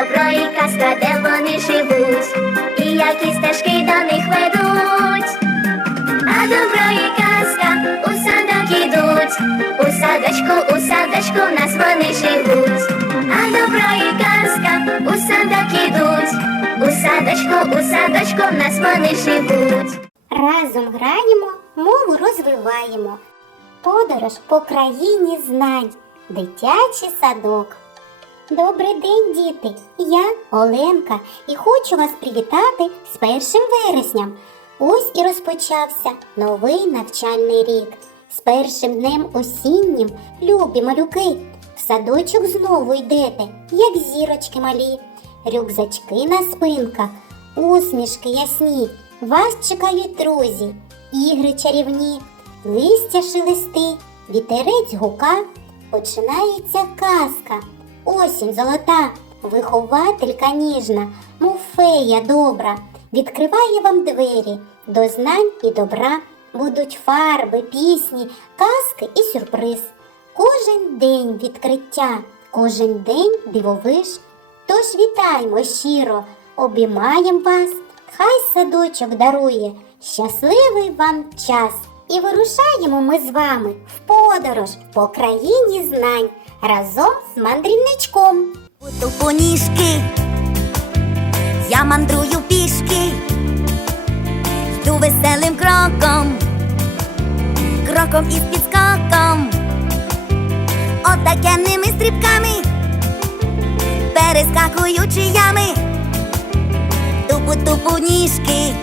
добро і казка, де вони живуть, і які стежки до них ведуть. А добро і казка у садок ідуть, у садочку, у садочку в нас вони живуть. А добро і казка у садок ідуть, у садочку, у садочку в нас вони живуть. Разом граємо, мову розвиваємо. Подорож по країні знань. Дитячий садок. Добрий день, діти! Я Оленка і хочу вас привітати з першим вересням. Ось і розпочався новий навчальний рік. З першим днем осіннім, любі малюки, в садочок знову йдете, як зірочки малі, рюкзачки на спинках, усмішки ясні. Вас чекають друзі, ігри чарівні, листя шелести, вітерець гука, починається казка. Осінь золота, вихователька ніжна, мов фея добра, відкриває вам двері до знань і добра. Будуть фарби, пісні, казки і сюрприз. Кожен день відкриття, кожен день дивовиж. Тож вітаймо щиро, обіймаєм вас, хай садочок дарує щасливий вам час. І вирушаємо ми з вами в подорож по країні знань разом з мандрівничком. Тупо ніжки, я мандрую пішки, йду веселим кроком, кроком із підскоком, отакенними стрибками, перескакуючи ями, тупу тупу ніжки,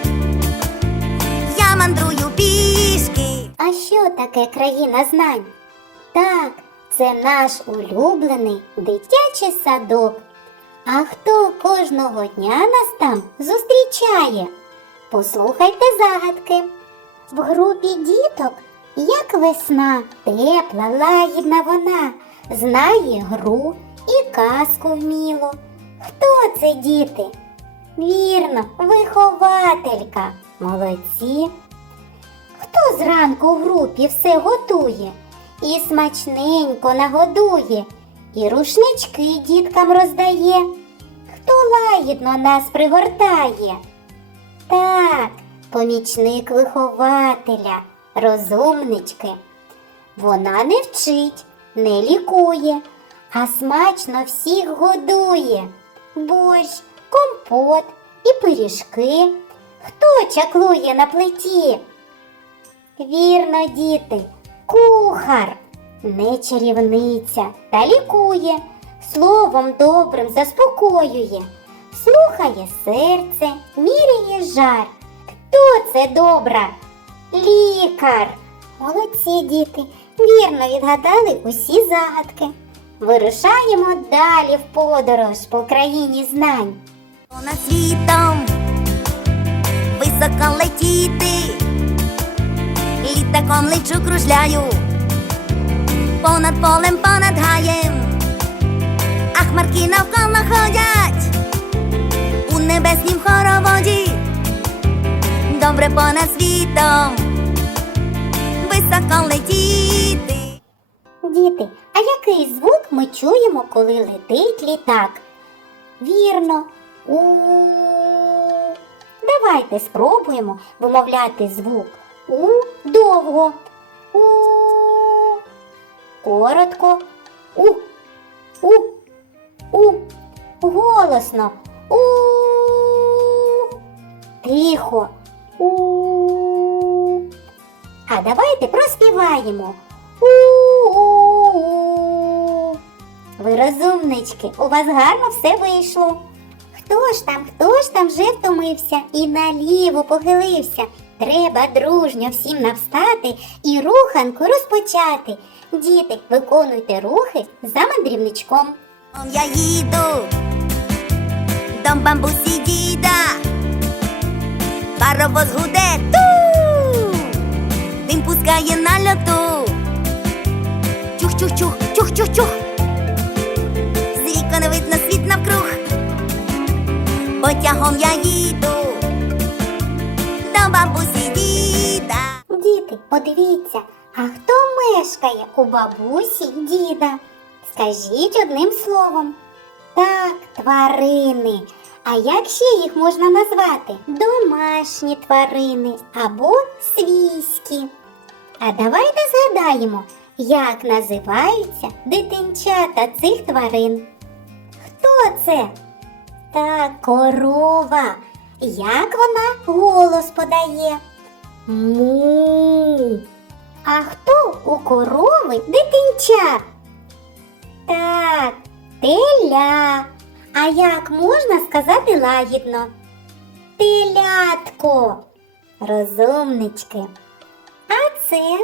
я мандрую пішки. А що таке країна знань? Так, це наш улюблений дитячий садок. А хто кожного дня нас там зустрічає? Послухайте загадки. В групі діток, як весна, тепла, лагідна вона, знає гру і казку вміло. Хто це діти? Вірно, вихователька. Молодці. Хто зранку в групі все готує і смачненько нагодує, і рушнички діткам роздає? Хто лагідно нас пригортає? Так, помічник вихователя, розумнички. Вона не вчить, не лікує, а смачно всіх годує. Борщ, компот і пиріжки. Хто чаклує на плиті? Вірно, діти, кухар, не чарівниця та лікує, словом добрим заспокоює, слухає серце, міряє жар. Хто це добра? Лікар. Молодці діти, вірно відгадали усі загадки. Вирушаємо далі в подорож по країні знань. Понад світом високо летіти, літаком лечу кружляю, понад полем, понад гаєм, а хмарки навколо ходять у небеснім хороводі, добре понад світом, високо летіти. Діти, а який звук ми чуємо, коли летить літак? Вірно. У. Давайте спробуємо вимовляти звук У довго. У. Коротко. У. У. У. Голосно. У. Тихо. У. А давайте проспіваємо. У-у-у. Ви розумнички, у вас гарно все вийшло. Хто ж там, хто ж там вже втомився і наліво похилився? Треба дружньо всім навстати і руханку розпочати. Діти, виконуйте рухи за мандрівничком. Я їду до бабусі діда, паровоз гуде ту, дим пускає на льоту. Чух-чух-чух, чух-чух-чух. З вікон видно світ навкруг. Потягом я їду бабусі діда. Діти, подивіться, а хто мешкає у бабусі діда? Скажіть одним словом. Так, тварини. А як ще їх можна назвати? Домашні тварини або свійські. А давайте згадаємо, як називаються дитинчата цих тварин. Хто це? Та корова. Як вона голос подає? Му. А хто у корови дитинча? Так, теля. А як можна сказати лагідно? Телятко. Розумнички. А це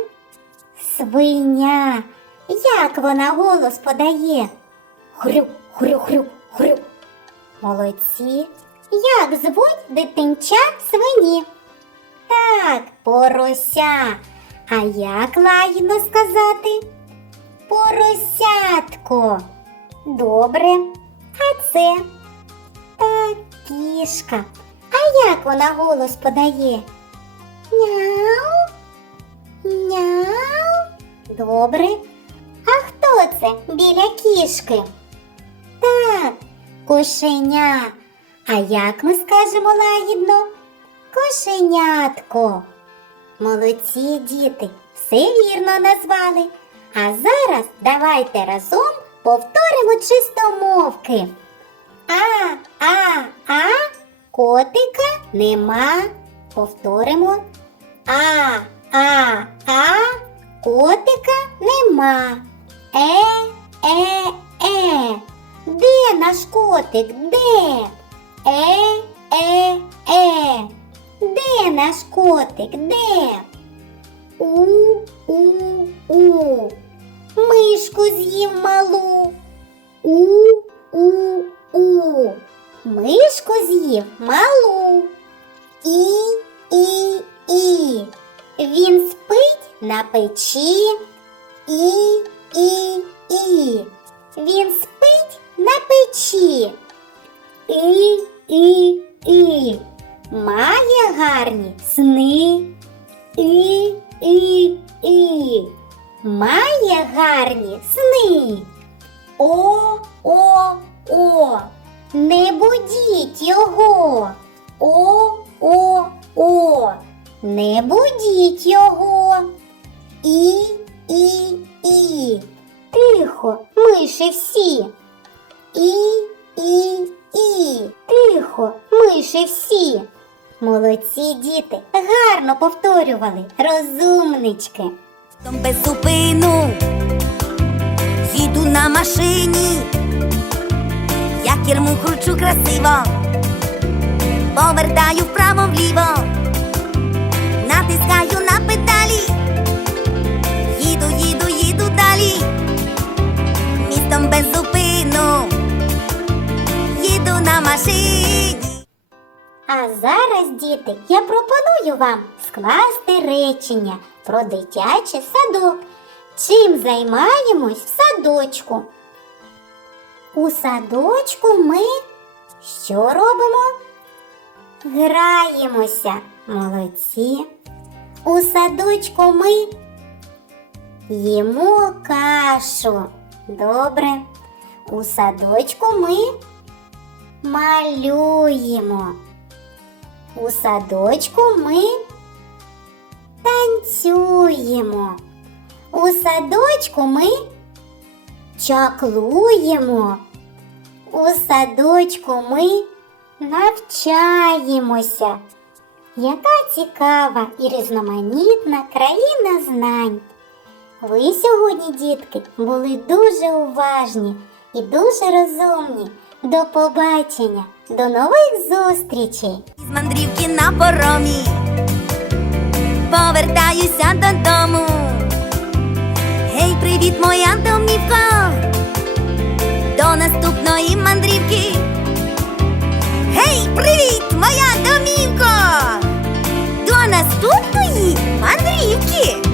свиня. Як вона голос подає? Хрю, хрю, хрю, хрю. Молодці. Як звуть дитинча свині? Так, порося. А як лагідно сказати? Поросятко. Добре. А це та кішка. А як вона голос подає? Няу. Няу. Добре. А хто це біля кішки? Так, кошеня. А як ми скажемо лагідно? Кошенятко. Молодці діти, все вірно назвали. А зараз давайте разом повторимо чистомовки. А, а, а, котика нема. Повторимо. А, а, а, котика нема. Е, е, е. Де наш котик? Де? Е, е, е. Де наш котик? Де? У, у, у. Мишку з'їв малу. У, у, у. Мишку з'їв малу. І, і, і. Він спить на печі. І, і, і. Він спить на печі. І, і, і. Має гарні сни. І, і, і. Має гарні сни. О, о, о. Не будіть його. О, о, о. Не будіть гарно повторювали, розумнички. Без зупину їду на машині, я керму кручу красиво, повертаю вправо вліво, натискаю на педалі, зараз, діти, я пропоную вам скласти речення про дитячий садок. Чим займаємось в садочку? У садочку ми що робимо? Граємося, молодці. У садочку ми їмо кашу. Добре. У садочку ми малюємо. У садочку ми танцюємо. У садочку ми чаклуємо. У садочку ми навчаємося. Яка цікава і різноманітна країна знань. Ви сьогодні, дітки, були дуже уважні і дуже розумні. До побачення, до нових зустрічей! З мандрівки на поромі повертаюся додому. Гей, привіт, моя домівка. До наступної мандрівки. Гей, привіт, моя домівка. До наступної мандрівки.